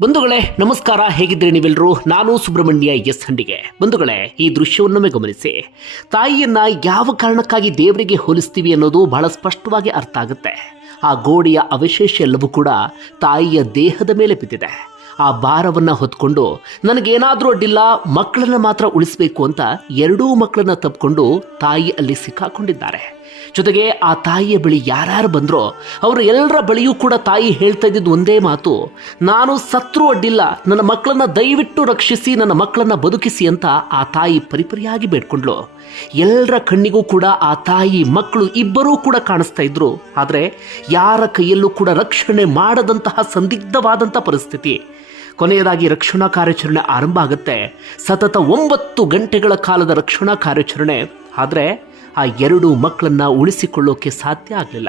ಬಂಧುಗಳೇ, ನಮಸ್ಕಾರ. ಹೇಗಿದ್ರಿ ನೀವೆಲ್ಲರೂ? ನಾನು ಸುಬ್ರಹ್ಮಣ್ಯ ಎಸ್ ಹಂಡಿಗೆ. ಬಂಧುಗಳೇ, ಈ ದೃಶ್ಯವನ್ನೊಮ್ಮೆ ಗಮನಿಸಿ. ತಾಯಿಯನ್ನ ಯಾವ ಕಾರಣಕ್ಕಾಗಿ ದೇವರಿಗೆ ಹೋಲಿಸ್ತೀವಿ ಅನ್ನೋದು ಬಹಳ ಸ್ಪಷ್ಟವಾಗಿ ಅರ್ಥ ಆಗುತ್ತೆ. ಆ ಗೋಡೆಯ ಅವಶೇಷ ಎಲ್ಲವೂ ಕೂಡ ತಾಯಿಯ ದೇಹದ ಮೇಲೆ ಬಿದ್ದಿದೆ. ಆ ಭಾರವನ್ನು ಹೊತ್ಕೊಂಡು ನನಗೇನಾದರೂ ಅಡ್ಡಿಲ್ಲ, ಮಕ್ಕಳನ್ನ ಮಾತ್ರ ಉಳಿಸಬೇಕು ಅಂತ ಎರಡೂ ಮಕ್ಕಳನ್ನ ತಪ್ಪಿಕೊಂಡು ತಾಯಿ ಅಲ್ಲಿ ಸಿಕ್ಕಾಕೊಂಡಿದ್ದಾರೆ. ಜೊತೆಗೆ ಆ ತಾಯಿಯ ಬಳಿ ಯಾರ್ಯಾರು ಬಂದ್ರೋ, ಅವರ ಎಲ್ಲರ ಬಳಿಯೂ ಕೂಡ ತಾಯಿ ಹೇಳ್ತಾ ಇದ್ದಿದ್ದು ಒಂದೇ ಮಾತು, ನಾನು ಸತ್ರು ಅಡ್ಡಿಲ್ಲ, ನನ್ನ ಮಕ್ಕಳನ್ನ ದಯವಿಟ್ಟು ರಕ್ಷಿಸಿ, ನನ್ನ ಮಕ್ಕಳನ್ನ ಬದುಕಿಸಿ ಅಂತ ಆ ತಾಯಿ ಪರಿಪರಿಯಾಗಿ ಬೇಡ್ಕೊಂಡ್ಲು ಎಲ್ಲರ ಕಣ್ಣಿಗೂ ಕೂಡ ಆ ತಾಯಿ, ಮಕ್ಕಳು ಇಬ್ಬರೂ ಕೂಡ ಕಾಣಿಸ್ತಾ ಇದ್ರು. ಆದರೆ ಯಾರ ಕೈಯಲ್ಲೂ ಕೂಡ ರಕ್ಷಣೆ ಮಾಡದಂತಹ ಸಂದಿಗ್ಧವಾದಂಥ ಪರಿಸ್ಥಿತಿ. ಕೊನೆಯದಾಗಿ ರಕ್ಷಣಾ ಕಾರ್ಯಾಚರಣೆ ಆರಂಭ ಆಗುತ್ತೆ. ಸತತ ಒಂಬತ್ತು ಗಂಟೆಗಳ ಕಾಲದ ರಕ್ಷಣಾ ಕಾರ್ಯಾಚರಣೆ. ಆದರೆ ಆ ಎರಡು ಮಕ್ಕಳನ್ನ ಉಳಿಸಿಕೊಳ್ಳೋಕೆ ಸಾಧ್ಯ ಆಗಲಿಲ್ಲ.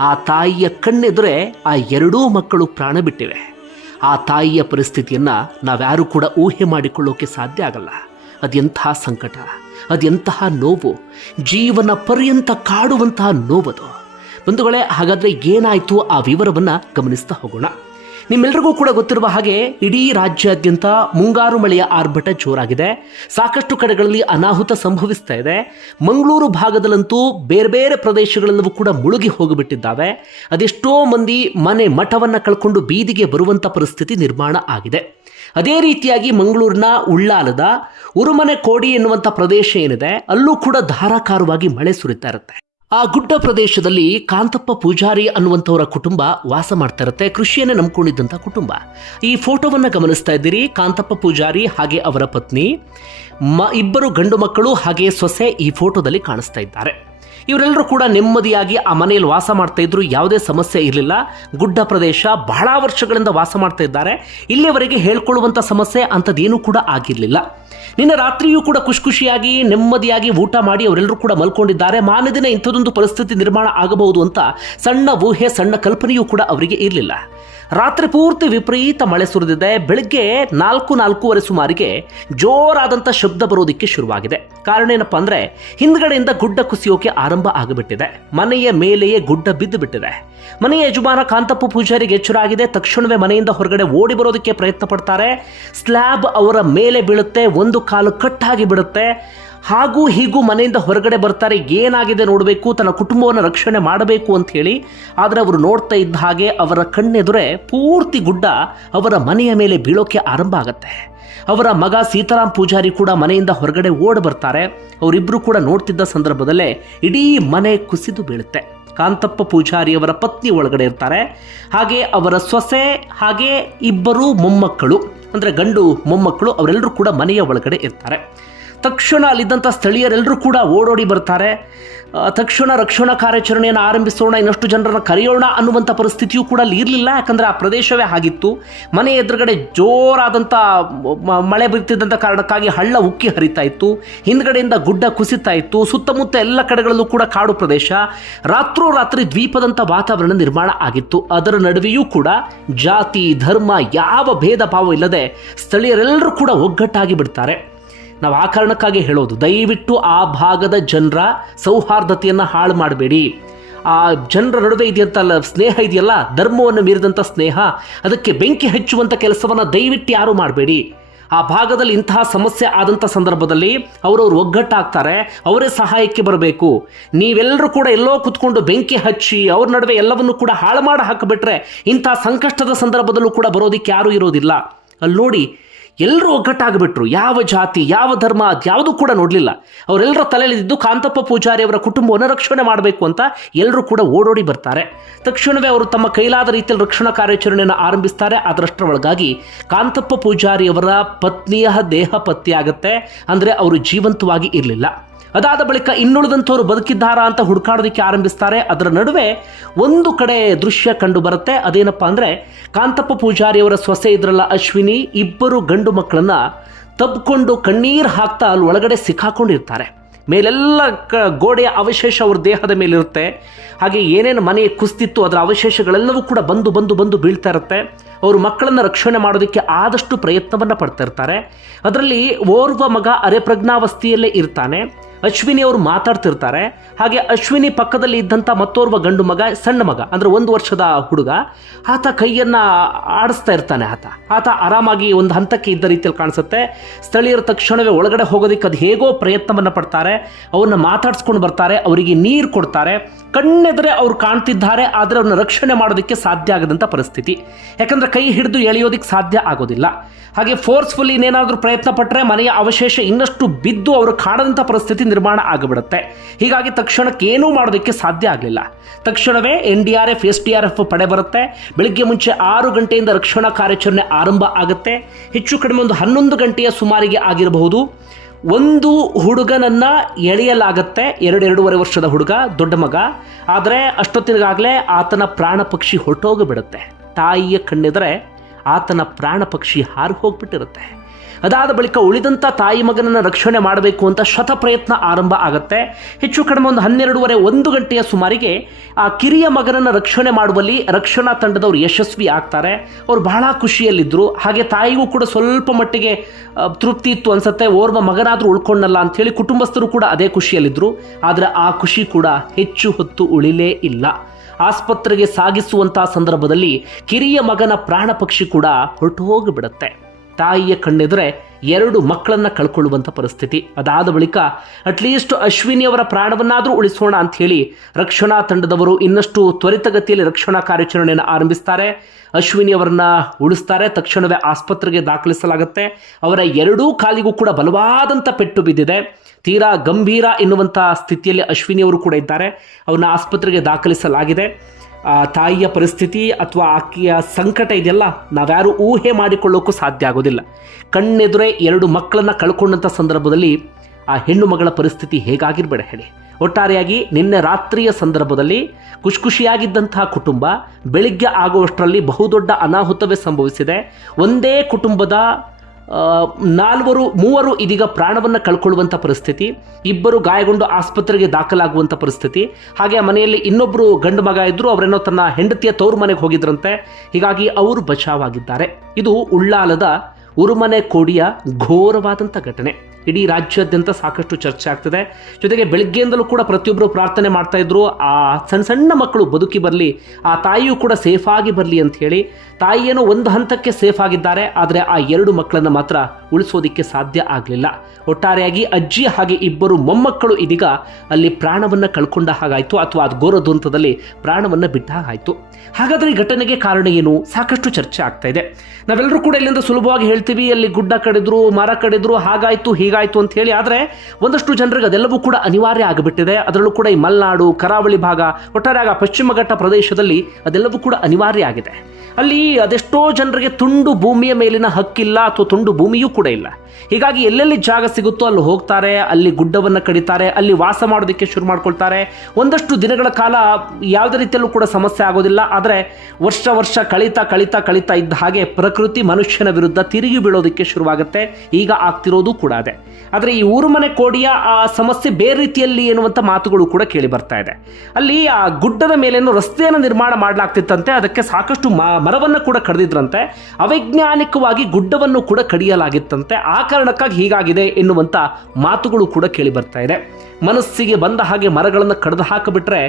ಆ ತಾಯಿಯ ಕಣ್ಣೆದುರೆ ಆ ಎರಡೂ ಮಕ್ಕಳು ಪ್ರಾಣ ಬಿಟ್ಟಿವೆ. ಆ ತಾಯಿಯ ಪರಿಸ್ಥಿತಿಯನ್ನ ನಾವ್ಯಾರೂ ಕೂಡ ಊಹೆ ಮಾಡಿಕೊಳ್ಳೋಕೆ ಸಾಧ್ಯ ಆಗಲ್ಲ. ಅದೆಂಥ ಸಂಕಟ. ಅದೆಂತಹ ನೋವು? ಜೀವನ ಪರ್ಯಂತ ಕಾಡುವಂತಹ ನೋವದು. ಬಂಧುಗಳೇ, ಹಾಗಾದರೆ ಏನಾಯಿತು ಆ ವಿವರವನ್ನು ಗಮನಿಸ್ತಾ ಹೋಗೋಣ. ನಿಮ್ಮೆಲ್ಲರಿಗೂ ಕೂಡ ಗೊತ್ತಿರುವ ಹಾಗೆ ಇಡೀ ರಾಜ್ಯಾದ್ಯಂತ ಮುಂಗಾರು ಮಳೆಯ ಆರ್ಭಟ ಜೋರಾಗಿದೆ. ಸಾಕಷ್ಟು ಕಡೆಗಳಲ್ಲಿ ಅನಾಹುತ ಸಂಭವಿಸ್ತಾ ಇದೆ. ಮಂಗಳೂರು ಭಾಗದಲ್ಲಂತೂ ಬೇರೆ ಬೇರೆ ಪ್ರದೇಶಗಳೆಲ್ಲವೂ ಕೂಡ ಮುಳುಗಿ ಹೋಗಿಬಿಟ್ಟಿದ್ದಾವೆ. ಅದೆಷ್ಟೋ ಮಂದಿ ಮನೆ ಮಠವನ್ನು ಕಳ್ಕೊಂಡು ಬೀದಿಗೆ ಬರುವಂಥ ಪರಿಸ್ಥಿತಿ ನಿರ್ಮಾಣ ಆಗಿದೆ. ಅದೇ ರೀತಿಯಾಗಿ ಮಂಗಳೂರಿನ ಉಳ್ಳಾಲದ ಉರುಮನೆ ಕೋಡಿ ಎನ್ನುವಂಥ ಪ್ರದೇಶ ಏನಿದೆ, ಅಲ್ಲೂ ಕೂಡ ಧಾರಾಕಾರವಾಗಿ ಮಳೆ ಸುರಿತಾ ಇರುತ್ತೆ ಆ ಗುಡ್ಡ ಪ್ರದೇಶದಲ್ಲಿ ಕಾಂತಪ್ಪ ಪೂಜಾರಿ ಅನ್ನುವಂಥವರ ಕುಟುಂಬ ವಾಸ ಮಾಡ್ತಾ ಇರುತ್ತೆ ಕೃಷಿಯನ್ನೇ ನಂಬ್ಕೊಂಡಿದ್ದಂಥ ಕುಟುಂಬ. ಈ ಫೋಟೋವನ್ನು ಗಮನಿಸ್ತಾ ಇದ್ದೀರಿ, ಕಾಂತಪ್ಪ ಪೂಜಾರಿ ಹಾಗೆ ಅವರ ಪತ್ನಿ, ಮ, ಇಬ್ಬರು ಗಂಡು ಮಕ್ಕಳು ಹಾಗೆ ಸೊಸೆ ಈ ಫೋಟೋದಲ್ಲಿ ಕಾಣಿಸ್ತಾ ಇದ್ದಾರೆ. ಇವರೆಲ್ಲರೂ ಕೂಡ ನೆಮ್ಮದಿಯಾಗಿ ಆ ಮನೆಯಲ್ಲಿ ವಾಸ ಮಾಡ್ತಾ ಇದ್ರು. ಯಾವುದೇ ಸಮಸ್ಯೆ ಇರಲಿಲ್ಲ. ಗುಡ್ಡ ಪ್ರದೇಶ ಬಹಳ ವರ್ಷಗಳಿಂದ ವಾಸ ಮಾಡ್ತಾ ಇದ್ದಾರೆ. ಇಲ್ಲಿಯವರೆಗೆ ಹೇಳ್ಕೊಳ್ಳುವಂಥ ಸಮಸ್ಯೆ ಅಂಥದ್ದೇನೂ ಕೂಡ ಆಗಿರಲಿಲ್ಲ. ನಿನ್ನೆ ರಾತ್ರಿಯೂ ಕೂಡ ಖುಷಿ ಖುಷಿಯಾಗಿ ನೆಮ್ಮದಿಯಾಗಿ ಊಟ ಮಾಡಿ ಅವರೆಲ್ಲರೂ ಕೂಡ ಮಲ್ಕೊಂಡಿದ್ದಾರೆ. ಮಾನ್ಯ ದಿನ ಇಂಥದ್ದೊಂದು ಪರಿಸ್ಥಿತಿ ನಿರ್ಮಾಣ ಆಗಬಹುದು ಅಂತ ಸಣ್ಣ ಊಹೆ, ಸಣ್ಣ ಕಲ್ಪನೆಯೂ ಕೂಡ ಅವರಿಗೆ ಇರಲಿಲ್ಲ. ರಾತ್ರಿ ಪೂರ್ತಿ ವಿಪರೀತ ಮಳೆ ಸುರಿದಿದೆ. ಬೆಳಗ್ಗೆ ನಾಲ್ಕು, ನಾಲ್ಕೂವರೆ ಸುಮಾರಿಗೆ ಜೋರಾದಂಥ ಶಬ್ದ ಬರೋದಕ್ಕೆ ಶುರುವಾಗಿದೆ. ಕಾರಣ ಏನಪ್ಪ ಅಂದರೆ, ಹಿಂದ್ಗಡೆಯಿಂದ ಗುಡ್ಡ ಕುಸಿಯೋಕೆ ಆರಂಭ ಆಗಿಬಿಟ್ಟಿದೆ. ಮನೆಯ ಮೇಲೆಯೇ ಗುಡ್ಡ ಬಿದ್ದು ಬಿಟ್ಟಿದೆ. ಮನೆಯ ಯಜಮಾನ ಕಾಂತಪ್ಪ ಪೂಜಾರಿಗೆ ಎಚ್ಚರ ಆಗಿದೆ. ತಕ್ಷಣವೇ ಮನೆಯಿಂದ ಹೊರಗಡೆ ಓಡಿ ಬರೋದಕ್ಕೆ ಪ್ರಯತ್ನ ಪಡ್ತಾರೆ. ಸ್ಲ್ಯಾಬ್ ಅವರ ಮೇಲೆ ಬೀಳುತ್ತೆ. ಒಂದು ಕಾಲು ಕಟ್ಟಾಗಿ ಬಿಡುತ್ತೆ. ಹಾಗೂ ಹೀಗೂ ಮನೆಯಿಂದ ಹೊರಗಡೆ ಬರ್ತಾರೆ, ಏನಾಗಿದೆ ನೋಡಬೇಕು, ತನ್ನ ಕುಟುಂಬವನ್ನು ರಕ್ಷಣೆ ಮಾಡಬೇಕು ಅಂತ ಹೇಳಿ, ಆದರೆ ಅವರು ನೋಡ್ತಾ ಇದ್ದ ಹಾಗೆ ಅವರ ಕಣ್ಣೆದುರೆ ಪೂರ್ತಿ ಗುಡ್ಡ ಅವರ ಮನೆಯ ಮೇಲೆ ಬೀಳೋಕೆ ಆರಂಭ ಆಗುತ್ತೆ. ಅವರ ಮಗ ಸೀತಾರಾಮ್ ಪೂಜಾರಿ ಕೂಡ ಮನೆಯಿಂದ ಹೊರಗಡೆ ಓಡಿ ಬರ್ತಾರೆ. ಅವರಿಬ್ಬರು ಕೂಡ ನೋಡ್ತಿದ್ದ ಸಂದರ್ಭದಲ್ಲೇ ಇಡೀ ಮನೆ ಕುಸಿದು ಬೀಳುತ್ತೆ. ಕಾಂತಪ್ಪ ಪೂಜಾರಿ ಅವರ ಪತ್ನಿ ಒಳಗಡೆ ಇರ್ತಾರೆ. ಹಾಗೆ ಅವರ ಸೊಸೆ, ಹಾಗೆ ಇಬ್ಬರು ಮೊಮ್ಮಕ್ಕಳು. ಅಂದರೆ ಗಂಡು ಮೊಮ್ಮಕ್ಕಳು ಅವರೆಲ್ಲರೂ ಕೂಡ ಮನೆಯ ಒಳಗಡೆ ಇರ್ತಾರೆ. ತಕ್ಷಣ ಅಲ್ಲಿದ್ದಂಥ ಸ್ಥಳೀಯರೆಲ್ಲರೂ ಕೂಡ ಓಡೋಡಿ ಬರ್ತಾರೆ. ತಕ್ಷಣ ರಕ್ಷಣಾ ಕಾರ್ಯಾಚರಣೆಯನ್ನು ಆರಂಭಿಸೋಣ, ಇನ್ನಷ್ಟು ಜನರನ್ನು ಕರೆಯೋಣ ಅನ್ನುವಂಥ ಪರಿಸ್ಥಿತಿಯೂ ಕೂಡ ಅಲ್ಲಿ ಇರಲಿಲ್ಲ. ಯಾಕಂದರೆ ಆ ಪ್ರದೇಶವೇ ಆಗಿತ್ತು. ಮನೆ ಎದುರುಗಡೆ ಜೋರಾದಂಥ ಮಳೆ ಬೀರ್ತಿದ್ದಂಥ ಕಾರಣಕ್ಕಾಗಿ ಹಳ್ಳ ಉಕ್ಕಿ ಹರಿತಾ ಇತ್ತು. ಹಿಂದ್ಗಡೆಯಿಂದ ಗುಡ್ಡ ಕುಸಿತಾ ಇತ್ತು. ಸುತ್ತಮುತ್ತ ಎಲ್ಲ ಕಡೆಗಳಲ್ಲೂ ಕೂಡ ಕಾಡು ಪ್ರದೇಶ. ರಾತ್ರೋರಾತ್ರಿ ದ್ವೀಪದಂಥ ವಾತಾವರಣ ನಿರ್ಮಾಣ ಆಗಿತ್ತು. ಅದರ ನಡುವೆಯೂ ಕೂಡ ಜಾತಿ, ಧರ್ಮ, ಯಾವ ಭೇದ ಭಾವ ಇಲ್ಲದೆ ಸ್ಥಳೀಯರೆಲ್ಲರೂ ಕೂಡ ಒಗ್ಗಟ್ಟಾಗಿ ಬಿಡ್ತಾರೆ. ನಾವು ಆ ಕಾರಣಕ್ಕಾಗಿ ಹೇಳೋದು, ದಯವಿಟ್ಟು ಆ ಭಾಗದ ಜನರ ಸೌಹಾರ್ದತೆಯನ್ನು ಹಾಳು ಮಾಡಬೇಡಿ. ಆ ಜನರ ನಡುವೆ ಇದೆಯಂತಲ್ಲ ಸ್ನೇಹ ಇದೆಯಲ್ಲ, ಧರ್ಮವನ್ನು ಮೀರಿದಂಥ ಸ್ನೇಹ, ಅದಕ್ಕೆ ಬೆಂಕಿ ಹಚ್ಚುವಂಥ ಕೆಲಸವನ್ನು ದಯವಿಟ್ಟು ಯಾರೂ ಮಾಡಬೇಡಿ. ಆ ಭಾಗದಲ್ಲಿ ಇಂತಹ ಸಮಸ್ಯೆ ಆದಂಥ ಸಂದರ್ಭದಲ್ಲಿ ಅವರವ್ರು ಒಗ್ಗಟ್ಟಾಗ್ತಾರೆ, ಅವರೇ ಸಹಾಯಕ್ಕೆ ಬರಬೇಕು. ನೀವೆಲ್ಲರೂ ಕೂಡ ಎಲ್ಲೋ ಕುತ್ಕೊಂಡು ಬೆಂಕಿ ಹಚ್ಚಿ, ಅವ್ರ ನಡುವೆ ಎಲ್ಲವನ್ನು ಕೂಡ ಹಾಳು ಮಾಡಿ ಹಾಕಿಬಿಟ್ರೆ ಇಂಥ ಸಂಕಷ್ಟದ ಸಂದರ್ಭದಲ್ಲೂ ಕೂಡ ಬರೋದಕ್ಕೆ ಯಾರೂ ಇರೋದಿಲ್ಲ. ಅಲ್ಲಿ ನೋಡಿ ಎಲ್ಲರೂ ಒಗ್ಗಟ್ಟಾಗಿಬಿಟ್ರು. ಯಾವ ಜಾತಿ, ಯಾವ ಧರ್ಮ ಅದ್ಯಾವುದೂ ಕೂಡ ನೋಡಲಿಲ್ಲ. ಅವರೆಲ್ಲರ ತಲೆಯಲ್ಲಿದ್ದು ಕಾಂತಪ್ಪ ಪೂಜಾರಿ ಅವರ ಕುಟುಂಬವನ್ನು ರಕ್ಷಣೆ ಮಾಡಬೇಕು ಅಂತ ಎಲ್ಲರೂ ಕೂಡ ಓಡೋಡಿ ಬರ್ತಾರೆ. ತಕ್ಷಣವೇ ಅವರು ತಮ್ಮ ಕೈಲಾದ ರೀತಿಯಲ್ಲಿ ರಕ್ಷಣಾ ಕಾರ್ಯಾಚರಣೆಯನ್ನು ಆರಂಭಿಸ್ತಾರೆ. ಅದರಷ್ಟರ ಒಳಗಾಗಿ ಕಾಂತಪ್ಪ ಪೂಜಾರಿ ಅವರ ಪತ್ನಿಯ ದೇಹ ಪತ್ತೆಯಾಗುತ್ತೆ ಅಂದರೆ ಅವರು ಜೀವಂತವಾಗಿ ಇರಲಿಲ್ಲ. ಅದಾದ ಬಳಿಕ ಇನ್ನುಳಿದಂಥವ್ರು ಬದುಕಿದ್ದಾರಾ ಅಂತ ಹುಡುಕಾಡೋದಕ್ಕೆ ಆರಂಭಿಸ್ತಾರೆ. ಅದರ ನಡುವೆ ಒಂದು ಕಡೆ ದೃಶ್ಯ ಕಂಡು ಬರುತ್ತೆ. ಅದೇನಪ್ಪ ಅಂದರೆ ಕಾಂತಪ್ಪ ಪೂಜಾರಿಯವರ ಸೊಸೆ ಇದ್ರಲ್ಲ ಅಶ್ವಿನಿ, ಇಬ್ಬರು ಗಂಡು ಮಕ್ಕಳನ್ನು ತಬ್ಕೊಂಡು ಕಣ್ಣೀರು ಹಾಕ್ತಾ ಅಲ್ಲಿ ಒಳಗಡೆ ಸಿಕ್ಕಾಕೊಂಡಿರ್ತಾರೆ. ಮೇಲೆಲ್ಲ ಕ ಗೋಡೆಯ ಅವಶೇಷ ಅವ್ರ ದೇಹದ ಮೇಲಿರುತ್ತೆ. ಹಾಗೆ ಏನೇನು ಮನೆ ಕುಸ್ತಿತ್ತು ಅದರ ಅವಶೇಷಗಳೆಲ್ಲವೂ ಕೂಡ ಬಂದು ಬಂದು ಬಂದು ಬೀಳ್ತಾ ಇರುತ್ತೆ. ಅವರು ಮಕ್ಕಳನ್ನು ರಕ್ಷಣೆ ಮಾಡೋದಕ್ಕೆ ಆದಷ್ಟು ಪ್ರಯತ್ನವನ್ನು ಪಡ್ತಾ ಇರ್ತಾರೆ. ಅದರಲ್ಲಿ ಓರ್ವ ಮಗ ಅರೆಪ್ರಜ್ಞಾವಸ್ಥೆಯಲ್ಲೇ ಇರ್ತಾನೆ. ಅಶ್ವಿನಿ ಅವರು ಮಾತಾಡ್ತಿರ್ತಾರೆ. ಹಾಗೆ ಅಶ್ವಿನಿ ಪಕ್ಕದಲ್ಲಿ ಇದ್ದಂಥ ಮತ್ತೋರ್ವ ಗಂಡು ಮಗ, ಸಣ್ಣ ಮಗ, ಅಂದರೆ ಒಂದು ವರ್ಷದ ಹುಡುಗ, ಆತ ಕೈಯನ್ನ ಆಡಿಸ್ತಾ ಇರ್ತಾನೆ ಆತ. ಆತ ಆರಾಮಾಗಿ ಒಂದು ಹಂತಕ್ಕೆ ಇದ್ದ ರೀತಿಯಲ್ಲಿ ಕಾಣಿಸುತ್ತೆ. ಸ್ಥಳೀಯರ ತಕ್ಷಣವೇ ಒಳಗಡೆ ಹೋಗೋದಕ್ಕೆ ಅದು ಹೇಗೋ ಪ್ರಯತ್ನವನ್ನು ಪಡ್ತಾರೆ. ಅವನ್ನ ಮಾತಾಡ್ಸ್ಕೊಂಡು ಬರ್ತಾರೆ. ಅವರಿಗೆ ನೀರು ಕೊಡ್ತಾರೆ. ಕಣ್ಣೆದರೆ ಅವ್ರು ಕಾಣ್ತಿದ್ದಾರೆ, ಆದರೆ ಅವ್ರನ್ನ ರಕ್ಷಣೆ ಮಾಡೋದಕ್ಕೆ ಸಾಧ್ಯ ಆಗದಂಥ ಪರಿಸ್ಥಿತಿ. ಯಾಕಂದರೆ ಕೈ ಹಿಡಿದು ಎಳೆಯೋದಕ್ಕೆ ಸಾಧ್ಯ ಆಗೋದಿಲ್ಲ. ಹಾಗೆ ಫೋರ್ಸ್ಫುಲ್ಲಿ ಇನ್ನೇನಾದರೂ ಪ್ರಯತ್ನ ಪಟ್ಟರೆ ಮನೆಯ ಅವಶೇಷ ಇನ್ನಷ್ಟು ಬಿದ್ದು ಅವರು ಕಾಣದಂಥ ಪರಿಸ್ಥಿತಿ ನಿರ್ಮಾಣ ಆಗಿಬಿಡುತ್ತೆ. ಹೀಗಾಗಿ ತಕ್ಷಣಕ್ಕೆ ಏನೂ ಮಾಡೋದಕ್ಕೆ ಸಾಧ್ಯ ಆಗಲಿಲ್ಲ. ತಕ್ಷಣವೇ N D R F, S D R F ಪಡೆ ಬರುತ್ತೆ. ಬೆಳಿಗ್ಗೆ ಮುಂಚೆ ಆರು ಗಂಟೆಯಿಂದ ರಕ್ಷಣಾ ಕಾರ್ಯಾಚರಣೆ ಆರಂಭ ಆಗುತ್ತೆ. ಹೆಚ್ಚು ಕಡಿಮೆ ಒಂದು ಹನ್ನೊಂದು ಗಂಟೆಯ ಸುಮಾರಿಗೆ ಆಗಿರಬಹುದು. ಒಂದು ಹುಡುಗನನ್ನ ಎಳೆಯಲಾಗತ್ತೆ, ಎರಡು ಎರಡೂವರೆ ವರ್ಷದ ಹುಡುಗ, ದೊಡ್ಡ ಮಗ. ಆದರೆ ಅಷ್ಟೊತ್ತಿಗಾಗಲೇ ಆತನ ಪ್ರಾಣ ಪಕ್ಷಿ ಹೊರಟೋಗಿಬಿಡುತ್ತೆ ತಾಯಿಯ ಕಣ್ಣೆದರೆ ಆತನ ಪ್ರಾಣ ಪಕ್ಷಿ ಹಾರಿ ಹೋಗ್ಬಿಟ್ಟಿರುತ್ತೆ. ಅದಾದ ಬಳಿಕ ಉಳಿದಂಥ ತಾಯಿ ಮಗನನ್ನು ರಕ್ಷಣೆ ಮಾಡಬೇಕು ಅಂತ ಶತ ಪ್ರಯತ್ನ ಆರಂಭ ಆಗುತ್ತೆ. ಹೆಚ್ಚು ಕಡಿಮೆ ಒಂದು ಹನ್ನೆರಡೂವರೆ ಒಂದು ಗಂಟೆಯ ಸುಮಾರಿಗೆ ಆ ಕಿರಿಯ ಮಗನನ್ನು ರಕ್ಷಣೆ ಮಾಡುವಲ್ಲಿ ರಕ್ಷಣಾ ತಂಡದವರು ಯಶಸ್ವಿ ಆಗ್ತಾರೆ. ಅವರು ಬಹಳ ಖುಷಿಯಲ್ಲಿದ್ದರು ಹಾಗೆ ತಾಯಿಗೂ ಕೂಡ ಸ್ವಲ್ಪ ಮಟ್ಟಿಗೆ ತೃಪ್ತಿ ಇತ್ತು ಅನ್ಸುತ್ತೆ. ಓರ್ವ ಮಗನಾದರೂ ಉಳ್ಕೊಂಡಲ್ಲ ಅಂಥೇಳಿ ಕುಟುಂಬಸ್ಥರು ಕೂಡ ಅದೇ ಖುಷಿಯಲ್ಲಿದ್ದರು ಆದರೆ ಆ ಖುಷಿ ಕೂಡ ಹೆಚ್ಚು ಹೊತ್ತು ಉಳಿಲೇ ಇಲ್ಲ. ಆಸ್ಪತ್ರೆಗೆ ಸಾಗಿಸುವಂತಹ ಸಂದರ್ಭದಲ್ಲಿ ಕಿರಿಯ ಮಗನ ಪ್ರಾಣ ಪಕ್ಷಿ ಕೂಡ ಹೊರಟು ಹೋಗಿಬಿಡುತ್ತೆ ತಾಯಿಯ ಕಣ್ಣೆದುರೆ ಎರಡು ಮಕ್ಕಳನ್ನ ಕಳ್ಕೊಳ್ಳುವಂಥ ಪರಿಸ್ಥಿತಿ. ಅದಾದ ಬಳಿಕ ಅಟ್ಲೀಸ್ಟ್ ಅಶ್ವಿನಿ ಅವರ ಪ್ರಾಣವನ್ನಾದರೂ ಉಳಿಸೋಣ ಅಂತ ಹೇಳಿ ರಕ್ಷಣಾ ತಂಡದವರು ಇನ್ನಷ್ಟು ತ್ವರಿತಗತಿಯಲ್ಲಿ ರಕ್ಷಣಾ ಕಾರ್ಯಾಚರಣೆಯನ್ನು ಆರಂಭಿಸ್ತಾರೆ. ಅಶ್ವಿನಿ ಅವರನ್ನ ಉಳಿಸ್ತಾರೆ. ತಕ್ಷಣವೇ ಆಸ್ಪತ್ರೆಗೆ ದಾಖಲಿಸಲಾಗುತ್ತೆ. ಅವರ ಎರಡೂ ಕಾಲಿಗೂ ಕೂಡ ಬಲವಾದಂಥ ಪೆಟ್ಟು ಬಿದ್ದಿದೆ. ತೀರಾ ಗಂಭೀರ ಎನ್ನುವಂಥ ಸ್ಥಿತಿಯಲ್ಲಿ ಅಶ್ವಿನಿಯವರು ಕೂಡ ಇದ್ದಾರೆ. ಅವನ್ನ ಆಸ್ಪತ್ರೆಗೆ ದಾಖಲಿಸಲಾಗಿದೆ. ಆ ತಾಯಿಯ ಪರಿಸ್ಥಿತಿ ಅಥವಾ ಆಕೆಯ ಸಂಕಟ ಇದೆಯಲ್ಲ, ನಾವ್ಯಾರು ಊಹೆ ಮಾಡಿಕೊಳ್ಳೋಕ್ಕೂ ಸಾಧ್ಯ ಆಗೋದಿಲ್ಲ. ಕಣ್ಣೆದುರೇ ಎರಡು ಮಕ್ಕಳನ್ನ ಕಳ್ಕೊಂಡಂಥ ಸಂದರ್ಭದಲ್ಲಿ ಆ ಹೆಣ್ಣು ಮಗಳ ಪರಿಸ್ಥಿತಿ ಹೇಗಾಗಿರ್ಬೇಡ ಹೇಳಿ. ಒಟ್ಟಾರೆಯಾಗಿ ನಿನ್ನೆ ರಾತ್ರಿಯ ಸಂದರ್ಭದಲ್ಲಿ ಖುಷಿ ಖುಷಿಯಾಗಿದ್ದಂತಹ ಕುಟುಂಬ ಬೆಳಿಗ್ಗೆ ಆಗುವಷ್ಟರಲ್ಲಿ ಬಹುದೊಡ್ಡ ಅನಾಹುತವೇ ಸಂಭವಿಸಿದೆ. ಒಂದೇ ಕುಟುಂಬದ ನಾಲ್ವರು, ಮೂವರು ಇದೀಗ ಪ್ರಾಣವನ್ನು ಕಳ್ಕೊಳ್ಳುವಂಥ ಪರಿಸ್ಥಿತಿ, ಇಬ್ಬರು ಗಾಯಗೊಂಡು ಆಸ್ಪತ್ರೆಗೆ ದಾಖಲಾಗುವಂಥ ಪರಿಸ್ಥಿತಿ, ಹಾಗೆ ಆ ಮನೆಯಲ್ಲಿ ಇನ್ನೊಬ್ಬರು ಗಂಡು ಮಗ ಇದ್ದರು ಅವರೇನೋ ತನ್ನ ಹೆಂಡತಿಯ ತವರು ಮನೆಗೆ ಹೋಗಿದ್ರಂತೆ, ಹೀಗಾಗಿ ಅವರು ಬಚಾವಾಗಿದ್ದಾರೆ ಇದು ಉಳ್ಳಾಲದ, ಉರುಮನೆ ಕೋಡಿಯ ಘೋರವಾದಂಥ ಘಟನೆ. ಇಡೀ ರಾಜ್ಯಾದ್ಯಂತ ಸಾಕಷ್ಟು ಚರ್ಚೆ ಆಗ್ತದೆ. ಜೊತೆಗೆ ಬೆಳಗ್ಗೆಯಿಂದಲೂ ಕೂಡ ಪ್ರತಿಯೊಬ್ಬರು ಪ್ರಾರ್ಥನೆ ಮಾಡ್ತಾ ಇದ್ರು. ಆ ಸಣ್ಣ ಸಣ್ಣ ಮಕ್ಕಳು ಬದುಕಿ ಬರಲಿ, ಆ ತಾಯಿಯೂ ಕೂಡ ಸೇಫ್ ಆಗಿ ಬರಲಿ ಅಂತ ಹೇಳಿ ತಾಯಿಯೇನೋ ಒಂದು ಹಂತಕ್ಕೆ ಸೇಫ್ ಆಗಿದ್ದಾರೆ, ಆದರೆ ಆ ಎರಡು ಮಕ್ಕಳನ್ನು ಮಾತ್ರ ಉಳಿಸೋದಿಕ್ಕೆ ಸಾಧ್ಯ ಆಗಲಿಲ್ಲ. ಒಟ್ಟಾರೆಯಾಗಿ ಅಜ್ಜಿ ಹಾಗೆ ಇಬ್ಬರು ಮೊಮ್ಮಕ್ಕಳು ಇದೀಗ ಅಲ್ಲಿ ಪ್ರಾಣವನ್ನು ಕಳ್ಕೊಂಡ ಹಾಗಾಯಿತು, ಅಥವಾ ಅದು ಘೋರ ದುರಂತದಲ್ಲಿ ಪ್ರಾಣವನ್ನು ಬಿಟ್ಟ ಹಾಗಾಯಿತು. ಹಾಗಾದರೆ ಈ ಘಟನೆಗೆ ಕಾರಣ ಏನು? ಸಾಕಷ್ಟು ಚರ್ಚೆ ಆಗ್ತಾ ಇದೆ. ನಾವೆಲ್ಲರೂ ಕೂಡ ಇಲ್ಲಿಂದ ಸುಲಭವಾಗಿ ಹೇಳ್ತೀವಿ, ಅಲ್ಲಿ ಗುಡ್ಡ ಕಡಿದ್ರು, ಮರ ಕಡಿದ್ರು, ಹಾಗಾಯ್ತು, ಹೀಗಾಯ್ತು ಅಂತ ಹೇಳಿ, ಆದರೆ ಒಂದಷ್ಟು ಜನರಿಗೆ ಅದೆಲ್ಲವೂ ಕೂಡ ಅನಿವಾರ್ಯ ಆಗಿಬಿಟ್ಟಿದೆ. ಅದರಲ್ಲೂ ಕೂಡ ಈ ಮಲೆನಾಡು, ಕರಾವಳಿ ಭಾಗ, ಒಟ್ಟಾರೆ ಆಗ ಪಶ್ಚಿಮ ಘಟ್ಟ ಪ್ರದೇಶದಲ್ಲಿ ಅದೆಲ್ಲವೂ ಕೂಡ ಅನಿವಾರ್ಯ ಆಗಿದೆ. ಅಲ್ಲಿ ಅದೆಷ್ಟೋ ಜನರಿಗೆ ತುಂಡು ಭೂಮಿಯ ಮೇಲಿನ ಹಕ್ಕಿಲ್ಲ ಅಥವಾ ತುಂಡು ಭೂಮಿಯೂ ಕೂಡ ಇಲ್ಲ. ಹೀಗಾಗಿ ಎಲ್ಲೆಲ್ಲಿ ಜಾಗ ಸಿಗುತ್ತೋ ಅಲ್ಲಿ ಹೋಗ್ತಾರೆ, ಅಲ್ಲಿ ಗುಡ್ಡವನ್ನು ಕಡಿತಾರೆ, ಅಲ್ಲಿ ವಾಸ ಮಾಡೋದಕ್ಕೆ ಶುರು ಮಾಡ್ಕೊಳ್ತಾರೆ. ಒಂದಷ್ಟು ದಿನಗಳ ಕಾಲ ಯಾವುದೇ ರೀತಿಯಲ್ಲೂ ಕೂಡ ಸಮಸ್ಯೆ ಆಗೋದಿಲ್ಲ. ಆದರೆ ವರ್ಷ ವರ್ಷ ಕಳೀತಾ ಕಳೀತಾ ಕಳೀತಾ ಇದ್ದ ಹಾಗೆ ಪ್ರಕೃತಿ ಮನುಷ್ಯನ ವಿರುದ್ಧ ತಿರುಗಿ ಬೀಳೋದಕ್ಕೆ ಶುರುವಾಗುತ್ತೆ. ಈಗ ಆಗ್ತಿರೋದು ಕೂಡ ಅದೇ. ಆದರೆ ಈ ಊರು ಮನೆ ಕೋಡಿಯ ಆ ಸಮಸ್ಯೆ ಬೇರೆ ರೀತಿಯಲ್ಲಿ ಎನ್ನುವಂಥ ಮಾತುಗಳು ಕೂಡ ಕೇಳಿ ಬರ್ತಾ ಇದೆ. ಅಲ್ಲಿ ಆ ಗುಡ್ಡದ ಮೇಲೇನು ರಸ್ತೆಯನ್ನು ನಿರ್ಮಾಣ ಮಾಡಲಾಗ್ತಿತ್ತಂತೆ, ಅದಕ್ಕೆ ಸಾಕಷ್ಟು ಮರವನ್ನು ಕೂಡ ಕಡಿದಿದ್ರಂತೆ, ಅವೈಜ್ಞಾನಿಕವಾಗಿ ಗುಡ್ಡವನ್ನು ಕೂಡ ಕಡಿಯಲಾಗಿತ್ತಂತೆ, ಆ ಕಾರಣಕ್ಕಾಗಿ ಹೀಗಾಗಿದೆ ಎನ್ನುವಂಥ ಮಾತುಗಳು ಕೂಡ ಕೇಳಿ ಬರ್ತಾ ಇದೆ. ಮನಸ್ಸಿಗೆ ಬಂದ ಹಾಗೆ ಮರಗಳನ್ನು ಕಡಿದು ಹಾಕಿಬಿಟ್ರೆ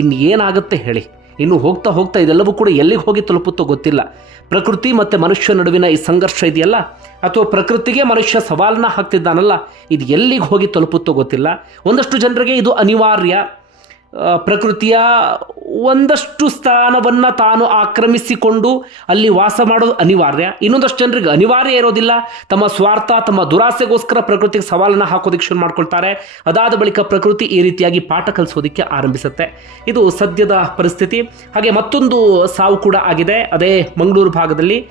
ಇನ್ನೇನಾಗುತ್ತೆ ಹೇಳಿ? ಇನ್ನು ಹೋಗ್ತಾ ಹೋಗ್ತಾ ಇದೆಲ್ಲವೂ ಕೂಡ ಎಲ್ಲಿಗೆ ಹೋಗಿ ತಲುಪುತ್ತೋ ಗೊತ್ತಿಲ್ಲ. ಪ್ರಕೃತಿ ಮತ್ತು ಮನುಷ್ಯ ನಡುವಿನ ಈ ಸಂಘರ್ಷ ಇದೆಯಲ್ಲ? ಅಥವಾ ಪ್ರಕೃತಿಗೆ ಮನುಷ್ಯ ಸವಾಲನ್ನ ಹಾಕ್ತಿದ್ದಾನಲ್ಲ, ಇದು ಎಲ್ಲಿಗೆ ಹೋಗಿ ತಲುಪುತ್ತೋ ಗೊತ್ತಿಲ್ಲ. ಒಂದಷ್ಟು ಜನರಿಗೆ ಇದು ಅನಿವಾರ್ಯ. ಪ್ರಕೃತಿಯ ಒಂದಷ್ಟು ಸ್ಥಾನವನ್ನು ತಾನು ಆಕ್ರಮಿಸಿಕೊಂಡು ಅಲ್ಲಿ ವಾಸ ಮಾಡೋದು ಅನಿವಾರ್ಯ. ಇನ್ನೊಂದಷ್ಟು ಜನರಿಗೆ ಅನಿವಾರ್ಯ ಇರೋದಿಲ್ಲ. ತಮ್ಮ ಸ್ವಾರ್ಥ, ತಮ್ಮ ದುರಾಸೆಗೋಸ್ಕರ ಪ್ರಕೃತಿಗೆ ಸವಾಲನ್ನು ಹಾಕೋದಕ್ಕೆ ಶುರು ಮಾಡ್ಕೊಳ್ತಾರೆ. ಅದಾದ ಬಳಿಕ ಪ್ರಕೃತಿ ಈ ರೀತಿಯಾಗಿ ಪಾಠ ಕಲಿಸೋದಕ್ಕೆ ಆರಂಭಿಸುತ್ತೆ. ಇದು ಸದ್ಯದ ಪರಿಸ್ಥಿತಿ. ಹಾಗೆ ಮತ್ತೊಂದು ಸಾವು ಕೂಡ ಆಗಿದೆ. ಅದೇ ಮಂಗಳೂರು ಭಾಗದಲ್ಲಿ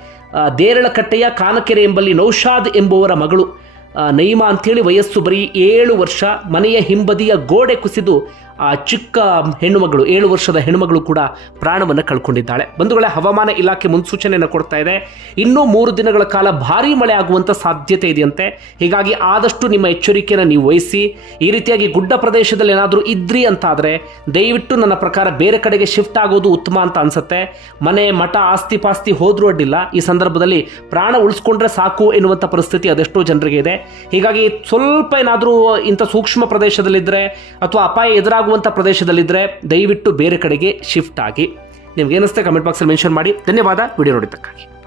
ದೇರಳಕಟ್ಟೆಯ ಕಾನಕೆರೆ ಎಂಬಲ್ಲಿ ನೌಷಾದ್ ಎಂಬುವರ ಮಗಳು ನೈಮಾ ಅಂಥೇಳಿ ವಯಸ್ಸು ಬರೀ ಏಳು ವರ್ಷ, ಮನೆಯ ಹಿಂಬದಿಯ ಗೋಡೆ ಕುಸಿದು ಆ ಚಿಕ್ಕ ಹೆಣ್ಣುಮಗಳು, ಏಳು ವರ್ಷದ ಹೆಣ್ಣುಮಗಳು ಕೂಡ ಪ್ರಾಣವನ್ನು ಕಳ್ಕೊಂಡಿದ್ದಾಳೆ. ಬಂಧುಗಳೇ, ಹವಾಮಾನ ಇಲಾಖೆ ಮುನ್ಸೂಚನೆಯನ್ನು ಕೊಡ್ತಾ ಇದೆ. ಇನ್ನೂ ಮೂರು ದಿನಗಳ ಕಾಲ ಭಾರಿ ಮಳೆ ಆಗುವಂಥ ಸಾಧ್ಯತೆ ಇದೆಯಂತೆ. ಹೀಗಾಗಿ ಆದಷ್ಟು ನಿಮ್ಮ ಎಚ್ಚರಿಕೆಯನ್ನು ನೀವು ವಹಿಸಿ. ಈ ರೀತಿಯಾಗಿ ಗುಡ್ಡ ಪ್ರದೇಶದಲ್ಲಿ ಏನಾದರೂ ಇದ್ರಿ ಅಂತಾದರೆ, ದಯವಿಟ್ಟು ನನ್ನ ಪ್ರಕಾರ ಬೇರೆ ಕಡೆಗೆ ಶಿಫ್ಟ್ ಆಗೋದು ಉತ್ತಮ ಅಂತ ಅನ್ಸುತ್ತೆ. ಮನೆ, ಮಠ, ಆಸ್ತಿ ಪಾಸ್ತಿ ಹೋದ್ರೂ ಅಡ್ಡಿಲ್ಲ. ಈ ಸಂದರ್ಭದಲ್ಲಿ ಪ್ರಾಣ ಉಳಿಸ್ಕೊಂಡ್ರೆ ಸಾಕು ಎನ್ನುವಂಥ ಪರಿಸ್ಥಿತಿ ಅದೆಷ್ಟೋ ಜನರಿಗೆ ಇದೆ. ಹೀಗಾಗಿ ಸ್ವಲ್ಪ ಏನಾದರೂ ಇಂಥ ಸೂಕ್ಷ್ಮ ಪ್ರದೇಶದಲ್ಲಿದ್ದರೆ ಅಥವಾ ಅಪಾಯ ಎದುರಾಗುವಂಥ ಪ್ರದೇಶದಲ್ಲಿದ್ದರೆ ದಯವಿಟ್ಟು ಬೇರೆ ಕಡೆಗೆ ಶಿಫ್ಟ್ ಆಗಿ. ನಿಮ್ಗೆ ಏನಿಸ್ತೆ ಕಮೆಂಟ್ ಬಾಕ್ಸಲ್ಲಿ ಮೆನ್ಷನ್ ಮಾಡಿ. ಧನ್ಯವಾದ. ವಿಡಿಯೋ ನೋಡಿದ್ದಕ್ಕಾಗಿ.